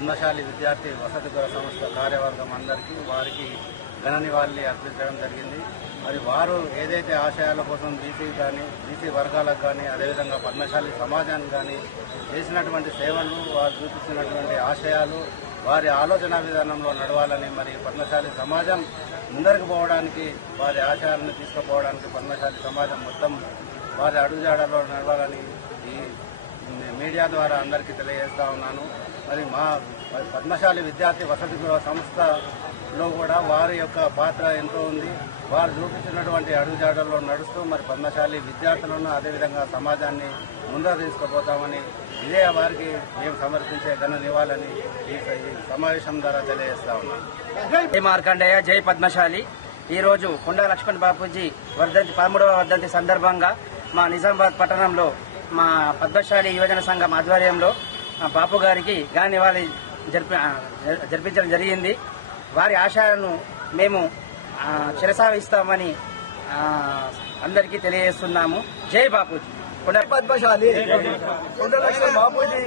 పద్మశాలి విద్యార్థి వసతి గృహ సంస్థ కార్యవర్గం అందరికీ వారికి ఘన నివాళి అర్పించడం జరిగింది. మరి వారు ఏదైతే ఆశయాల కోసం బీసీ వర్గాలకు కానీ అదేవిధంగా పద్మశాలి సమాజానికి కానీ చేసినటువంటి సేవలు, వారు చూపించినటువంటి ఆశయాలు, వారి ఆలోచన విధానంలో నడవాలని, మరి పద్మశాలి సమాజం ముందరికి పోవడానికి, వారి ఆశయాలను తీసుకుపోవడానికి పద్మశాలి సమాజం మొత్తం వారి అడుగుజాడలో నడవాలని ఈ మీడియా ద్వారా అందరికీ తెలియజేస్తా ఉన్నాను. మరి మా పద్మశాలి విద్యార్థి వసతి గృహ సంస్థలో కూడా వారి యొక్క పాత్ర ఎంతో ఉంది. వారు చూపించినటువంటి అడుగుజాడల్లో నడుస్తూ మరి పద్మశాలి విద్యార్థులను అదేవిధంగా సమాజాన్ని ముందర తీసుకుపోతామని ఇదే వారికి మేము సమర్పించే ఘన నివాళని ఈ సమావేశం ద్వారా తెలియజేస్తా ఉన్నాం. జై మార్కండేయ, జై పద్మశాలి. ఈరోజు కొండా లక్ష్మణ్ బాపూజీ వర్ధంతి 13వ వర్ధంతి సందర్భంగా మా నిజామాబాద్ పట్టణంలో మా పద్మశాలి యువజన సంఘం ఆధ్వర్యంలో బాపు గారికి ఘన నివాళి జరిపించడం జరిగింది. వారి ఆశయాలను మేము శిరసావిస్తామని అందరికీ తెలియజేస్తున్నాము. జై బాపూజీ. పద్మశాలి కొండ లక్ష్మణ్ బాపూజీ,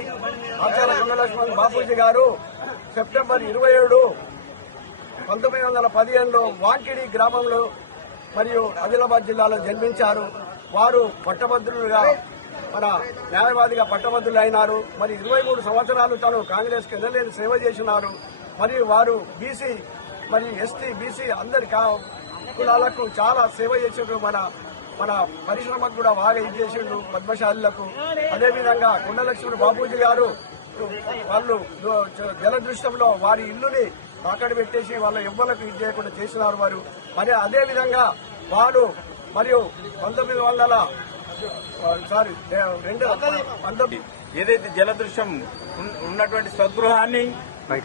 ఆచార్య కొండ లక్ష్మణ్ బాపూజీ గారు సెప్టెంబర్ 27, 1915లో వాంకిడి గ్రామంలో మరియు ఆదిలాబాద్ జిల్లాలో జన్మించారు. వారు పట్టభద్రులుగా మన న్యాయవాదిగా పట్టభద్రులు అయినారు. మరి 23 సంవత్సరాలు తాను కాంగ్రెస్ కి ఎనలేని సేవ చేసినారు. మరియు వారు బీసీ మరియు ఎస్టీ బీసీ అందరి కులాలకు చాలా సేవ చేసిండ్రు. మన పరిశ్రమకు కూడా బాగా ఇది చేసిండ్రు పద్మశాలులకు. అదేవిధంగా కొండ లక్ష్మణ్ బాపూజీ గారు వాళ్ళు జలదృశ్యంలో వారి ఇల్లుని తాకడి పెట్టేసి వాళ్ళ ఎవ్వలకు ఇది చేయకుండా చేసినారు వారు. మరి అదేవిధంగా వారు మరియు 1919 ఏదైతే జలదృశ్యం ఉన్నటువంటి స్వగృహాన్ని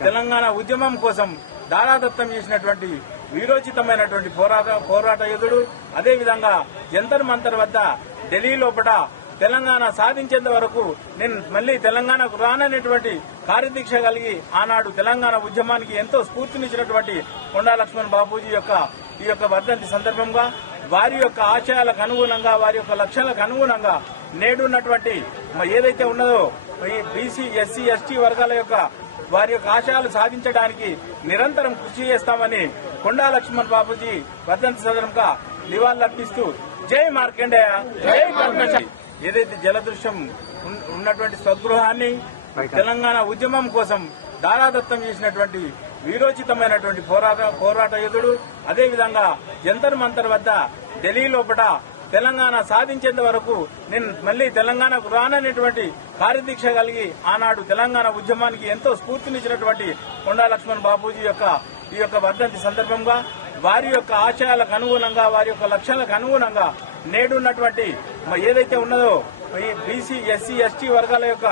తెలంగాణ ఉద్యమం కోసం దారాదత్తం చేసినటువంటి వీరోచితమైనటువంటి పోరాట యోధుడు. అదేవిధంగా జంతర్ మంతర్ వద్ద ఢిల్లీ లోపల తెలంగాణ సాధించేంత వరకు నేను మళ్లీ తెలంగాణకు రాననేటువంటి కార్యదీక్ష కలిగి ఆనాడు తెలంగాణ ఉద్యమానికి ఎంతో స్ఫూర్తినిచ్చినటువంటి కొండా లక్ష్మణ్ బాపూజీ ఈ యొక్క వర్ధంతి సందర్భంగా వారి యొక్క ఆశయాలకు అనుగుణంగా, వారి యొక్క లక్ష్యాలకు అనుగుణంగా నేడున్నటువంటి ఏదైతే ఉన్నదో ఈ బీసీ ఎస్సీ ఎస్టీ వర్గాల యొక్క వారి యొక్క ఆశయాలు సాధించడానికి నిరంతరం కృషి చేస్తామని కొండా లక్ష్మణ్ బాపూజీ వర్ధంతి సందర్భంగా నివాళులర్పిస్తూ జై మార్కండేయ, జై పద్మశాలి. ఏదైతే జలదృశ్యం ఉన్నటువంటి స్వగృహాన్ని తెలంగాణ ఉద్యమం కోసం దారాదత్తం చేసినటువంటి వీరోచితమైనటువంటి పోరాట యోధుడు. అదేవిధంగా జంతర్ మంతర్ వద్ద ఢిల్లీ లోపల తెలంగాణ సాధించేంత వరకు నేను మళ్లీ తెలంగాణకు రాననేటువంటి కార్యదీక్ష కలిగి ఆనాడు తెలంగాణ ఉద్యమానికి ఎంతో స్ఫూర్తినిచ్చినటువంటి కొండా లక్ష్మణ్ బాపూజీ ఈ యొక్క వర్ధంతి సందర్భంగా వారి యొక్క ఆశయాలకు అనుగుణంగా, వారి యొక్క లక్ష్యాలకు అనుగుణంగా నేడున్నటువంటి ఏదైతే ఉన్నదో ఈ బీసీ ఎస్సీ ఎస్టీ వర్గాల యొక్క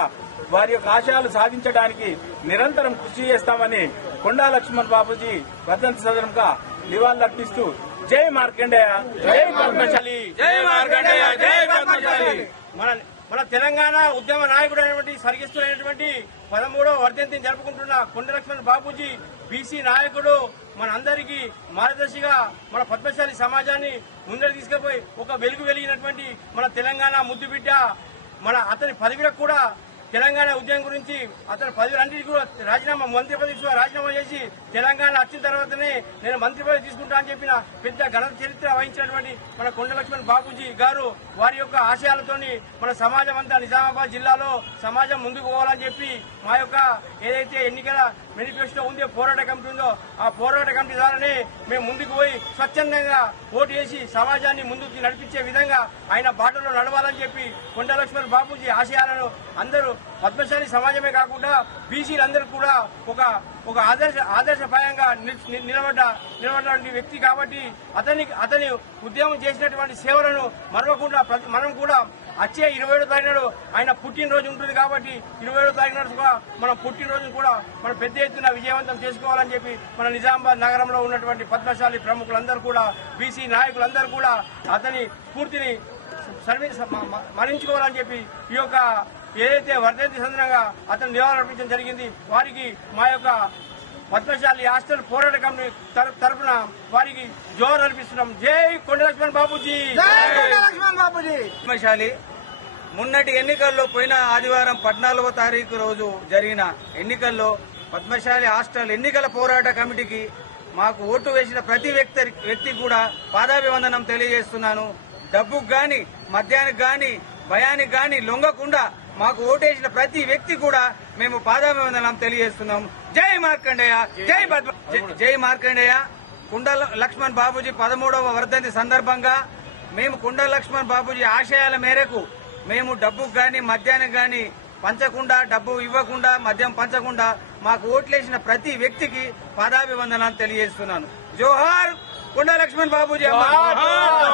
వారి యొక్క ఆశయాలు సాధించడానికి నిరంతరం కృషి చేస్తామని కొండా లక్ష్మణ్ బాపూజీ వర్ధంతి సందర్భంగా నివాళులర్పిస్తూ జై మార్కండేయ, జై పద్మశాలి. జై మార్కండేయ, జై పద్మశాలి. మన తెలంగాణ ఉద్యమ నాయకుడు అయినటువంటి స్వర్గస్థులైనటువంటి 13వ వర్ధంతిని జరుపుకుంటున్న కొండ లక్ష్మణ్ బాపూజీ బీసీ నాయకుడు మనందరికీ మార్గదర్శిగా మన పద్మశాలి సమాజాన్ని ముందర తీసుకుపోయి ఒక వెలుగు వెలిగినటువంటి మన తెలంగాణ ముద్దుబిడ్డ. అతని పదవిలకు కూడా తెలంగాణ ఉద్యమం గురించి అతను పదవులన్నింటినీ కూడా మంత్రి పదవి రాజీనామా చేసి తెలంగాణ వచ్చిన తర్వాతనే నేను మంత్రి పదవి తీసుకుంటా అని చెప్పిన పెద్ద ఘన చరిత్ర వహించినటువంటి మన కొండ లక్ష్మణ్ బాపూజీ గారు వారి యొక్క ఆశయాలతోని మన సమాజం అంతా నిజామాబాద్ జిల్లాలో సమాజం ముందుకు పోవాలని చెప్పి మా యొక్క ఏదైతే ఎన్నికల మేనిఫెస్టో ఉందో, పోరాట కమిటీ ఉందో, ఆ పోరాట కమిటీ ద్వారానే మేము ముందుకు పోయి స్వచ్ఛందంగా ఓటు వేసి సమాజాన్ని ముందుకు నడిపించే విధంగా ఆయన బాటలో నడవాలని చెప్పి కొండ లక్ష్మణ్ బాపూజీ ఆశయాలను అందరూ పద్మశాలి సమాజమే కాకుండా బీసీలందరూ కూడా ఒక ఆదర్శప్రాయంగా నిలబడ్డ వ్యక్తి కాబట్టి అతని ఉద్యమం చేసినటువంటి సేవలను మరవకుండా మనం కూడా వచ్చే 27వ తారీఖు ఆయన పుట్టినరోజు ఉంటుంది కాబట్టి 27వ తారీఖు మన పుట్టినరోజును కూడా మనం పెద్ద ఎత్తున విజయవంతం చేసుకోవాలని చెప్పి మన నిజామాబాద్ నగరంలో ఉన్నటువంటి పద్మశాలి ప్రముఖులందరూ కూడా బీసీ నాయకులందరూ కూడా అతని స్ఫూర్తిని మరించుకోవాలని చెప్పి ఈ యొక్క ఏదైతే వర్ధంతి సందర్భంగా అతను నివాళులర్పించడం జరిగింది. వారికి మా యొక్క పద్మశాలి హాస్టల్ పోరాట కమిటీ తరఫున వారికి జోహార్ అర్పిస్తున్నాం. జై కొండ లక్ష్మణ్ బాపూజీ. పద్మశాలి మొన్నటి ఎన్నికల్లో పోయిన ఆదివారం 14వ తారీఖు రోజు జరిగిన ఎన్నికల్లో పద్మశాలి హాస్టల్ ఎన్నికల పోరాట కమిటీకి మాకు ఓటు వేసిన ప్రతి వ్యక్తికి కూడా పాదాభివందనం తెలియజేస్తున్నాను. డబ్బుకు గాని మద్యానికి గాని భయానికి గాని లొంగకుండా మాకు ఓటేసిన ప్రతి వ్యక్తి కూడా మేము పాదాభివందనం తెలియజేస్తున్నాం. జై మార్కండేయ, జై మార్కండేయ. కుండ లక్ష్మణ్ బాబూజీ 13వ వర్ధంతి సందర్భంగా మేము కుండ లక్ష్మణ్ బాబూజీ ఆశయాల మేరకు మేము డబ్బుకు గాని మద్యానికి గాని పంచకుండా, డబ్బు ఇవ్వకుండా, మద్యం పంచకుండా మాకు ఓట్లేసిన ప్రతి వ్యక్తికి పాదాభివందనాలు తెలియజేస్తున్నాను. జోహార్ కుండ లక్ష్మణ్ బాబూజీ.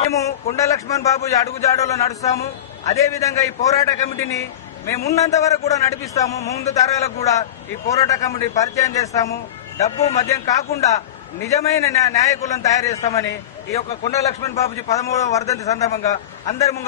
మేము కుండ లక్ష్మణ్ బాబూజీ అడుగుజాడలో నడుస్తాము. అదే విధంగా ఈ పోరాట కమిటీని మేము ఉన్నంత వరకు కూడా నడిపిస్తాము. ముందు తరాలకు కూడా ఈ పోరాట కమిటీ పరిచయం చేస్తాము. డబ్బు మద్యం కాకుండా నిజమైన నాయకులను తయారు చేస్తామని ఈ యొక్క కుండ లక్ష్మణ్ బాబూజీ 13వ వర్ధంతి సందర్భంగా అందరి ముందు